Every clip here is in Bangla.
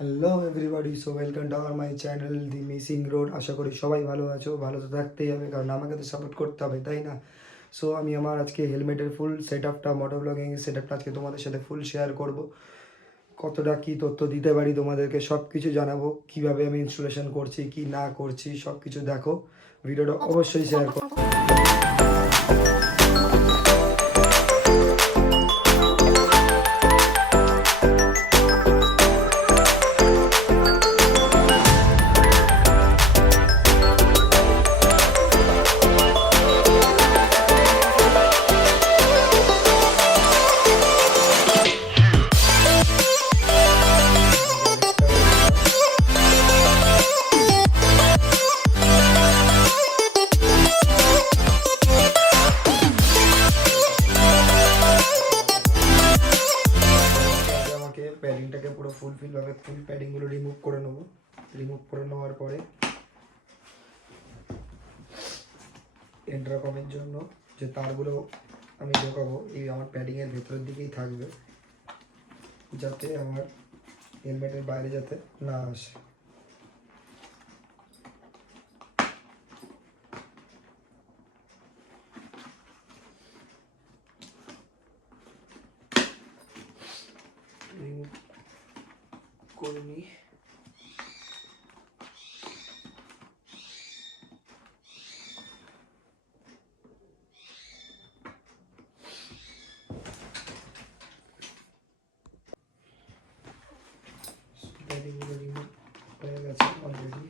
Hello everybody, so welcome to our my channel The Missing Road. আশা করি সবাই ভালো আছো, ভালো তো থাকতেই হবে, কারণ আমাকে তো সাপোর্ট করতে হবে, তাই না? সো আমি আমার আজকে হেলমেটের ফুল সেট আপটা, মোটর ব্লগিংয়ের সেট আপটা আজকে তোমাদের সাথে ফুল শেয়ার করব। কতটা কী তথ্য দিতে পারি তোমাদেরকে সব কিছু জানাবো, কীভাবে আমি ইনস্টলেশন করছি কি না করছি সব কিছু দেখো, ভিডিওটা অবশ্যই শেয়ার করো। প্যাডিংটাকে পুরো ফুলফিলভাবে ফুল প্যাডিংগুলো রিমুভ করে নেবো। রিমুভ করে নেওয়ার পরে এন্ট্রাকমের জন্য যে তারগুলো আমি ঢোকাবো এই আমার প্যাডিংয়ের ভেতরের দিকেই থাকবে, যাতে আমার হেলমেটের বাইরে যাতে না আসে। রিমুভ করে নিই। প্যাডিংগুলো রিমুভ হয়ে গেছে অলরেডি।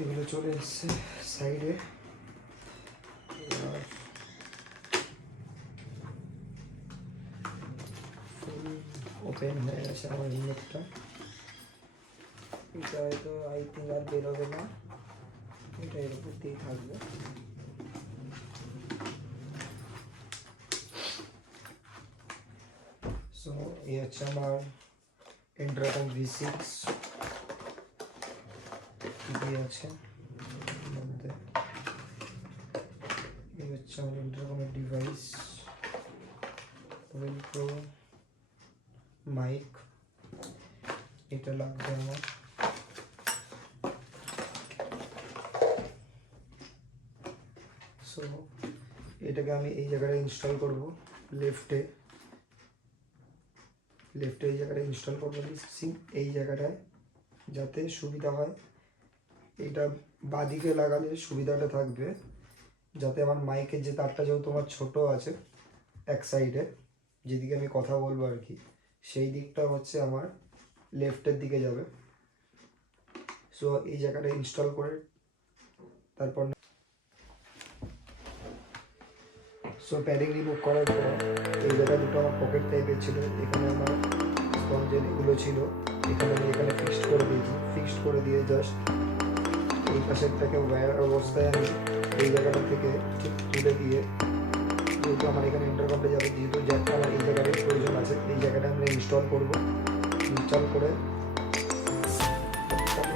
এগুলো চলে এসছে সাইডে। আর ফুল ওপেন হয়ে গেছে আমার হেলমেটটা। এটা হয়তো আই থিঙ্ক আর বেরোবে না, এটা এর উপর দিয়েই থাকবে। সো এই হচ্ছে আমার এন্ট্রাকম V6 আছে মধ্যে। এই হচ্ছে আমার ইন্টারকমের ডিভাইস, ওয়েলপ্রো মাইক, এটা লাগবে আমার। সো এটাকে আমি এই জায়গায় ইনস্টল করব, লেফটে এই জায়গাটা ইনস্টল করবো এই জায়গাটায়, যাতে সুবিধা হয়। এটা বাঁদিকে লাগালে সুবিধাটা থাকবে, যাতে আমার মাইকের যে তারটা যেহেতু আমার ছোটো আছে এক সাইডে, যেদিকে আমি কথা বলবো আর কি, সেই দিকটা হচ্ছে আমার লেফটের দিকে যাবে। সো এই জায়গাটা ইনস্টল করে তারপর প্যাডিং রিমুভ করার পর এই জায়গায় দুটো আমার পকেট টাইপের ছিল, এখানে আমার স্পঞ্জের এগুলো ছিল, এখানে আমি এখানে ফিক্সড করে দিয়েছি। ফিক্সড করে দিয়ে জাস্ট এই পাশেরটাকে ওয়্যার অবস্থায় আমি এই জায়গাটা থেকে ঠিক তুলে দিয়ে, যেহেতু আমার এখানে ইন্টারকমটা যাবে, যেহেতু জ্যাকটা আমার এই জায়গাটার প্রয়োজন আছে, এই জায়গাটা আমরা ইনস্টল করব। ইনস্টল করে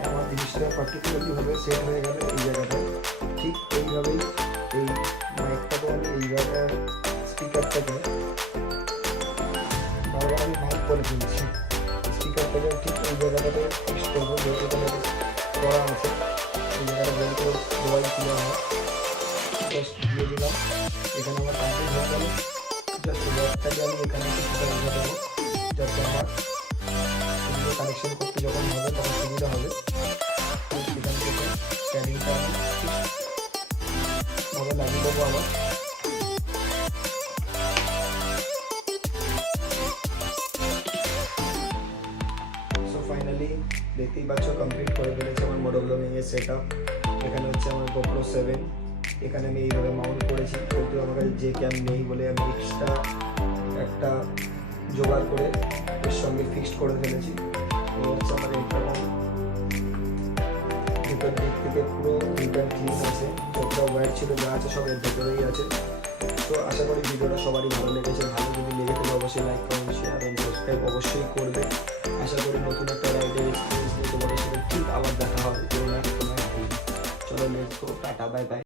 আমার জিনিসটা পার্টিকুলারলিভাবে সেট হয়ে গেলে এই জায়গাটা ঠিক এইভাবেই এই মাইকটাকে আমি এই জায়গায় স্পিকারটাকে বারবার আমি মাইক করে ফেলছি, স্পিকারটাকে ঠিক এই জায়গাটাতে ফিক্স করবো, যেহেতু এখানে করা আছে। এই জায়গাটা বের করে মোবাইল ছিল আমার, জাস্ট দিয়ে দিলাম। এখানে আমার কমপ্লিট হয়ে গেল। জাস্ট ওয়ারটাকে আমি এখানে কিছুটা রেখে দেবো, যাতে আমার এগুলো কানেকশন করতে যখন হবে তখন সুবিধা হবে। সেখান থেকে প্যাডিংটা আমি ঠিকভাবে লাগিয়ে দেবো আবার। সো ফাইনালি দেখতেই পাচ্ছ কমপ্লিট করে ফেলেছে আমার মোটর ব্লগিংয়ের সেট আপ। এখানে হচ্ছে আমার GoPro 7, এখানে আমি এইভাবে মাউন্ট করেছি, কিন্তু আমার কাছে যে ক্যাম নেই বলে আমি এক্সট্রা একটা জোগাড় করে এর সঙ্গে ফিক্সড করে ফেলেছি। এই হচ্ছে আমার ইন্টারকম, ভেতর দিক থেকে পুরো রিটার্ন ক্লিন আছে, যতটা ওয়্যার ছিল যা আছে সব এর ভেতরেই আছে। তো আশা করি ভিডিওটা সবারই ভালো লেগেছে। ভালো যদি লেগে থাকে অবশ্যই অবশ্যই লাইক কমেন্ট শেয়ার এবং সাবস্ক্রাইব অবশ্যই করবে। আশা করি নতুন একটা রাইডের এক্সপিরিয়েন্স নিয়ে তোমাদের সাথে ঠিক আবার দেখা হবে কোনো না কোনো একদিন। চলো let's go, tata, bye bye.